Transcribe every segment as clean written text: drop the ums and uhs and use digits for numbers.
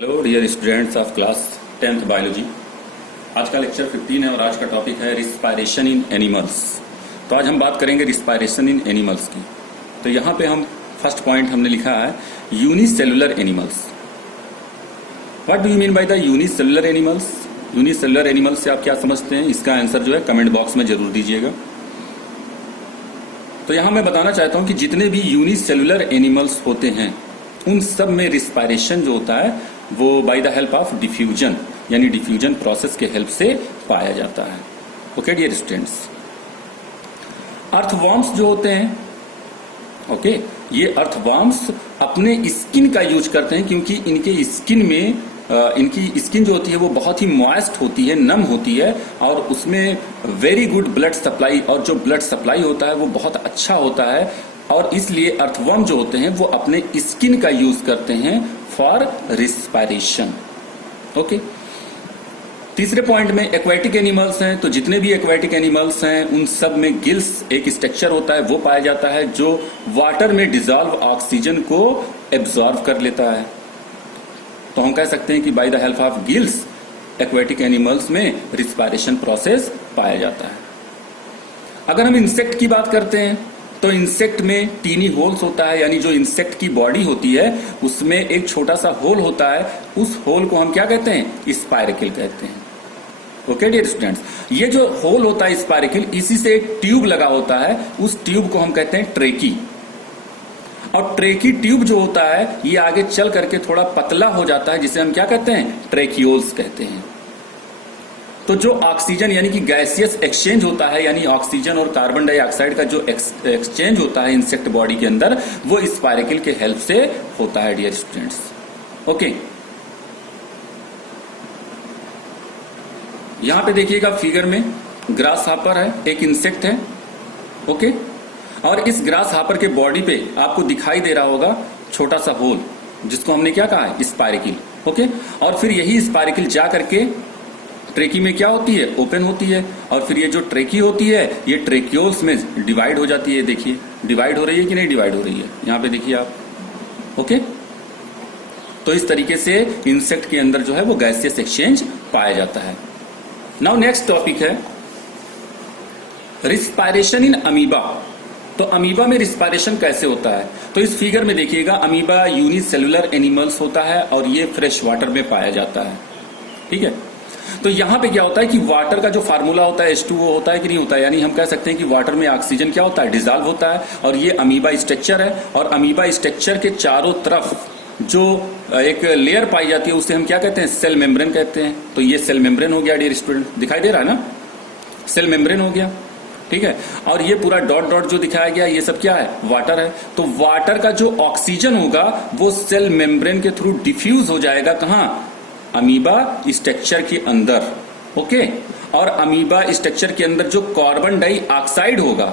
Hello dear students of class 10th biology. आज का lecture 15 है और आज का टॉपिक है रिस्पायरेशन इन एनिमल्स। तो आज हम बात करेंगे रिस्पायरेशन इन एनिमल्स की। तो यहाँ पे हम फर्स्ट पॉइंट हमने लिखा है unicellular animals. What do you mean by the unicellular animals? Unicellular animals से आप क्या समझते हैं? इसका आंसर जो है कमेंट बॉक्स में जरूर दीजिएगा। तो यहाँ मैं बताना चाहता हूँ कि जितने भी यूनिसेलुलर एनिमल्स होते हैं उन सब में रिस्पायरेशन जो होता है वो by the help of diffusion यानी डिफ्यूजन प्रोसेस के हेल्प से पाया जाता है। ओके डियर स्टूडेंट्स, अर्थवॉर्म्स जो होते हैं, ओके, ये अर्थवॉर्म्स अपने स्किन का यूज करते हैं क्योंकि इनके स्किन में इनकी स्किन जो होती है वो बहुत ही मॉइस्ट होती है, नम होती है और उसमें वेरी गुड ब्लड सप्लाई, और जो ब्लड सप्लाई होता है वो बहुत अच्छा होता है और इसलिए अर्थवर्म जो होते हैं वो अपने स्किन का यूज करते हैं फॉर रिस्पायरेशन। ओके, तीसरे पॉइंट में एक्वेटिक एनिमल्स हैं। तो जितने भी एक्वेटिक एनिमल्स हैं उन सब में गिल्स एक स्ट्रक्चर होता है वो पाया जाता है जो वाटर में डिजॉल्व ऑक्सीजन को एब्जॉर्ब कर लेता है। तो हम कह सकते हैं कि by the help of gills aquatic animals में रिस्पायरेशन प्रोसेस पाया जाता है। अगर हम इंसेक्ट की बात करते हैं तो इंसेक्ट में टीनी होल्स होता है, यानी जो इंसेक्ट की बॉडी होती है उसमें एक छोटा सा होल होता है। उस होल को हम क्या कहते हैं? स्पायरिकल कहते हैं। ओके डियर स्टूडेंट्स, ये जो होल होता है स्पायरिकल, इसी से एक ट्यूब लगा होता है, उस ट्यूब को हम कहते हैं ट्रेकी। और ट्रेकी ट्यूब जो होता है ये आगे चल करके थोड़ा पतला हो जाता है जिसे हम क्या कहते हैं? ट्रेकियोल्स कहते हैं। तो जो ऑक्सीजन यानी कि गैसियस एक्सचेंज होता है, यानी ऑक्सीजन और कार्बन डाइऑक्साइड का जो एक्सचेंज होता है इंसेक्ट बॉडी के अंदर, वो स्पायरिकल के हेल्प से होता है डियर स्टूडेंट्स। ओके, यहां पे देखिएगा फिगर में ग्रास हापर है, एक इंसेक्ट है। ओके, और इस ग्रास हापर के बॉडी पे आपको दिखाई दे रहा होगा छोटा सा होल जिसको हमने क्या कहा है? स्पायरिकल। ओके, और फिर यही स्पायरिकल जा करके ट्रेकी में क्या होती है? ओपन होती है, और फिर ये जो ट्रेकी होती है ये ट्रेकियोल्स में डिवाइड हो जाती है। देखिए डिवाइड हो रही है कि नहीं डिवाइड हो रही है, यहां पे देखिए आप। ओके, तो इस तरीके से इंसेक्ट के अंदर जो है वो गैसियस एक्सचेंज पाया जाता है। नाउ नेक्स्ट टॉपिक है रिस्पायरेशन इन अमीबा। तो अमीबा में रिस्पायरेशन कैसे होता है? तो इस फिगर में देखिएगा अमीबा यूनिसेलुलर एनिमल्स होता है और ये फ्रेश वाटर में पाया जाता है। ठीक है, तो यहां पे क्या होता है कि वाटर का जो फार्मूला होता है H2O होता है कि नहीं होता है, यानी हम कह सकते हैं कि वाटर में ऑक्सीजन क्या होता है? डिजॉल्व होता है। और ये अमीबा स्ट्रक्चर है, और अमीबा स्ट्रक्चर के चारों तरफ जो एक लेयर पाई जाती है उसे हम क्या कहते हैं? सेल मेम्ब्रेन कहते हैं। तो ये सेल मेम्ब्रेन हो गया डियर स्टूडेंट, दिखाई दे रहा है ना? सेल मेम्ब्रेन हो गया। ठीक है, और ये पूरा डॉट डॉट जो दिखाया गया ये सब क्या है? वाटर है। तो वाटर का जो ऑक्सीजन होगा वो सेल मेम्ब्रेन के थ्रू डिफ्यूज हो जाएगा कहां? अमीबा स्ट्रक्चर के अंदर। ओके, और अमीबा स्ट्रक्चर के अंदर जो कार्बन डाइऑक्साइड होगा,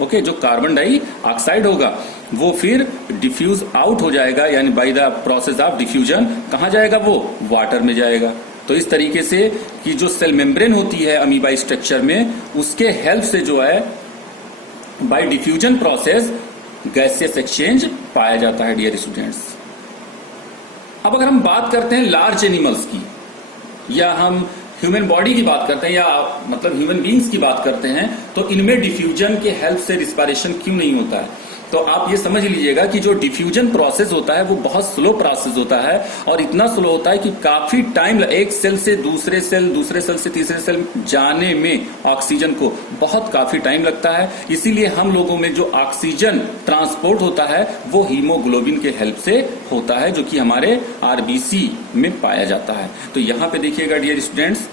ओके, जो कार्बन डाइऑक्साइड होगा वो फिर डिफ्यूज आउट हो जाएगा, यानी bye the process of diffusion कहां जाएगा? वो वाटर में जाएगा। तो इस तरीके से कि जो सेल मेम्ब्रेन होती है अमीबा स्ट्रक्चर में, उसके हेल्प से जो है bye diffusion process gaseous exchange पाया जाता है डियर स्टूडेंट्स। अब अगर हम बात करते हैं लार्ज एनिमल्स की, या हम ह्यूमन बॉडी की बात करते हैं, या मतलब ह्यूमन बींग्स की बात करते हैं, तो इनमें डिफ्यूजन के हेल्प से रिस्पायरेशन क्यों नहीं होता है? तो आप ये समझ लीजिएगा कि जो डिफ्यूजन प्रोसेस होता है वो बहुत स्लो प्रोसेस होता है, और इतना स्लो होता है कि काफी टाइम एक सेल से दूसरे सेल, दूसरे सेल से तीसरे सेल जाने में ऑक्सीजन को बहुत काफी टाइम लगता है। इसीलिए हम लोगों में जो ऑक्सीजन ट्रांसपोर्ट होता है वो हीमोग्लोबिन के हेल्प से होता है, जो कि हमारे आरबीसी में पाया जाता है। तो यहां पे देखिएगा डियर स्टूडेंट्स,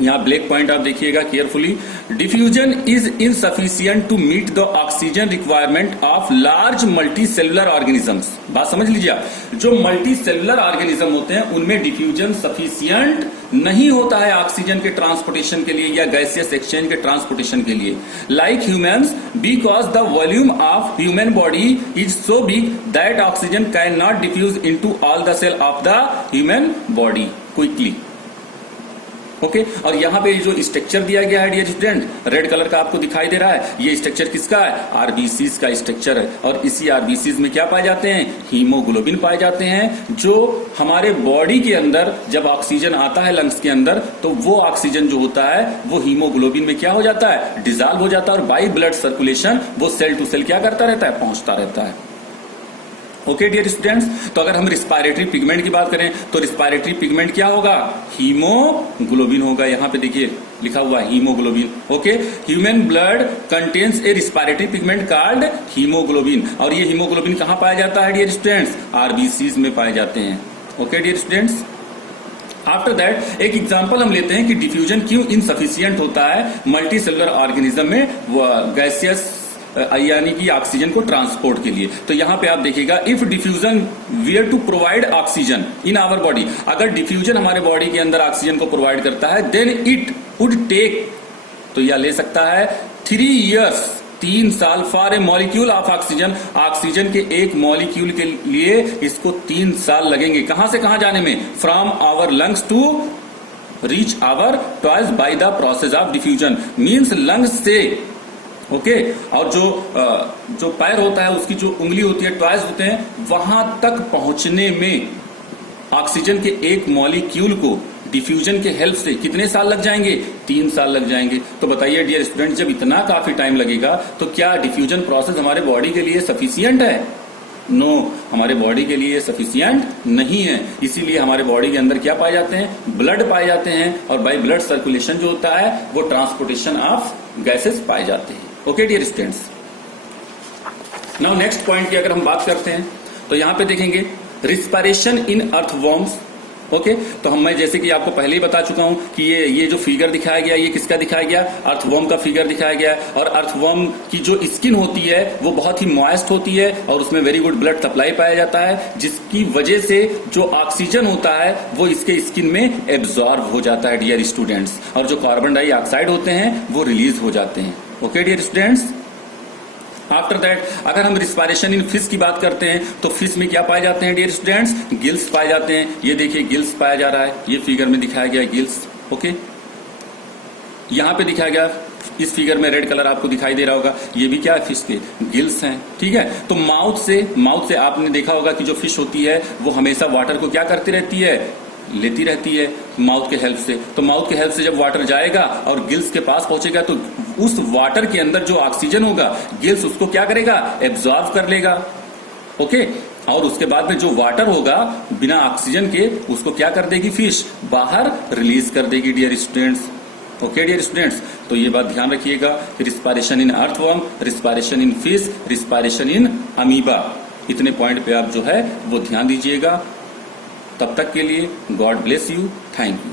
यहां ब्लैक पॉइंट आप देखिएगा carefully. Diffusion is insufficient to meet the oxygen requirement of large multi cellular organisms. बात समझ लीजिए आप, जो मल्टी सेलुलर ऑर्गेनिज्म होते हैं उनमें डिफ्यूजन सफिशिएंट नहीं होता है ऑक्सीजन के ट्रांसपोर्टेशन के लिए या गैसियस एक्सचेंज के ट्रांसपोर्टेशन के लिए, like humans, because the volume of human body is so big that oxygen can not diffuse into all the cell of the human body quickly. Okay और यहाँ पे जो स्ट्रक्चर दिया गया है डियर स्टूडेंट, रेड कलर का आपको दिखाई दे रहा है, ये स्ट्रक्चर किसका है? आरबीसीज का स्ट्रक्चर है। और इसी आरबीसीज में क्या पाए जाते हैं? हीमोग्लोबिन पाए जाते हैं, जो हमारे बॉडी के अंदर जब ऑक्सीजन आता है लंग्स के अंदर, तो वो ऑक्सीजन जो होता है वो हीमोग्लोबिन में क्या हो जाता है? डिजॉल्व हो जाता है, और बाई ब्लड सर्कुलेशन वो सेल टू सेल क्या करता रहता है? पहुंचता रहता है। ओके डियर स्टूडेंट्स, तो अगर हम रिस्पायरेटरी पिगमेंट की बात करें तो रिस्पायरेटरी पिगमेंट क्या होगा? हीमोग्लोबिन होगा। यहां पे देखिए लिखा हुआ है haemoglobin. Okay, human blood contains ए रिस्पायरेटरी पिगमेंट कॉल्ड हीमोग्लोबिन, और ये हीमोग्लोबिन कहां पाया जाता है डियर स्टूडेंट्स? आरबीसीज में पाए जाते हैं। Okay dear students, after that एक एग्जांपल हम लेते हैं कि डिफ्यूजन क्यों इनसफिशियंट होता है मल्टी सेलुलर ऑर्गेनिज्म में गैसियस यानी कि ऑक्सीजन को ट्रांसपोर्ट के लिए। तो यहां पे आप देखिएगा, if diffusion were to provide oxygen in our body, अगर डिफ्यूजन हमारे बॉडी के अंदर ऑक्सीजन को प्रोवाइड करता है, देन इट वुड टेक, तो यह ले सकता है 3 years 3 साल for a molecule of oxygen, oxygen के एक मॉलिक्यूल के लिए इसको 3 साल लगेंगे। कहां से कहां जाने में? From our lungs to reach our toes by the process of diffusion, means lungs से ओके और जो पैर होता है उसकी जो उंगली होती है, टॉयज होते हैं, वहां तक पहुंचने में ऑक्सीजन के एक मॉलिक्यूल को डिफ्यूजन के हेल्प से कितने साल लग जाएंगे? 3 साल लग जाएंगे। तो बताइए डियर स्टूडेंट, जब इतना काफी टाइम लगेगा तो क्या डिफ्यूजन प्रोसेस हमारे बॉडी के लिए सफिशियंट है? नो, हमारे बॉडी के लिए सफिशियंट नहीं है। इसीलिए हमारे बॉडी के अंदर क्या पाए जाते हैं? ब्लड पाए जाते हैं, और बाय ब्लड सर्कुलेशन जो होता है वो ट्रांसपोर्टेशन ऑफ गैसेस पाए जाते हैं। Okay dear students, now next point की अगर हम बात करते हैं तो यहां पे देखेंगे रिस्पायरेशन इन अर्थवॉर्म्स। ओके, तो मैं जैसे कि आपको पहले ही बता चुका हूं कि ये जो फिगर दिखाया गया, ये किसका दिखाया गया? अर्थवॉर्म का फिगर दिखाया गया। और अर्थवॉर्म की जो स्किन होती है वो बहुत ही मॉइस्ट होती है, और उसमें वेरी गुड ब्लड सप्लाई पाया जाता है, जिसकी वजह से जो ऑक्सीजन होता है वो इसके स्किन में एब्जॉर्ब हो जाता है डियर स्टूडेंट्स, और जो कार्बन डाइऑक्साइड होते हैं वो रिलीज हो जाते हैं। Okay dear students, after that अगर हम रिस्पायरेशन इन फिश की बात करते हैं तो फिश में क्या पाए जाते हैं डियर स्टूडेंट्स? गिल्स पाए जाते हैं। ये देखिए गिल्स पाया जा रहा है, ये फिगर में दिखाया गया गिल्स। ओके, यहां पे दिखाया गया, इस फिगर में रेड कलर आपको दिखाई दे रहा होगा, ये भी क्या है? फिश के गिल्स हैं। ठीक है, तो माउथ से आपने देखा होगा कि जो फिश होती है वो हमेशा वाटर को क्या करती रहती है? लेती रहती है माउथ के हेल्प से। तो माउथ के हेल्प से जब वाटर जाएगा और गिल्स के पास पहुंचेगा तो उस वाटर के अंदर जो ऑक्सीजन होगा गिल्स उसको क्या करेगा? एब्जॉर्ब कर लेगा। ओके, और उसके बाद में जो वाटर होगा बिना ऑक्सीजन के उसको क्या कर देगी? फिश बाहर रिलीज कर देगी dear students. Okay dear students, तो ये बात ध्यान रखिएगा, respiration in earthworm, respiration in fish, respiration in amoeba, इतने पॉइंट पे आप जो है वो ध्यान दीजिएगा। तब तक के लिए God bless you, thank you.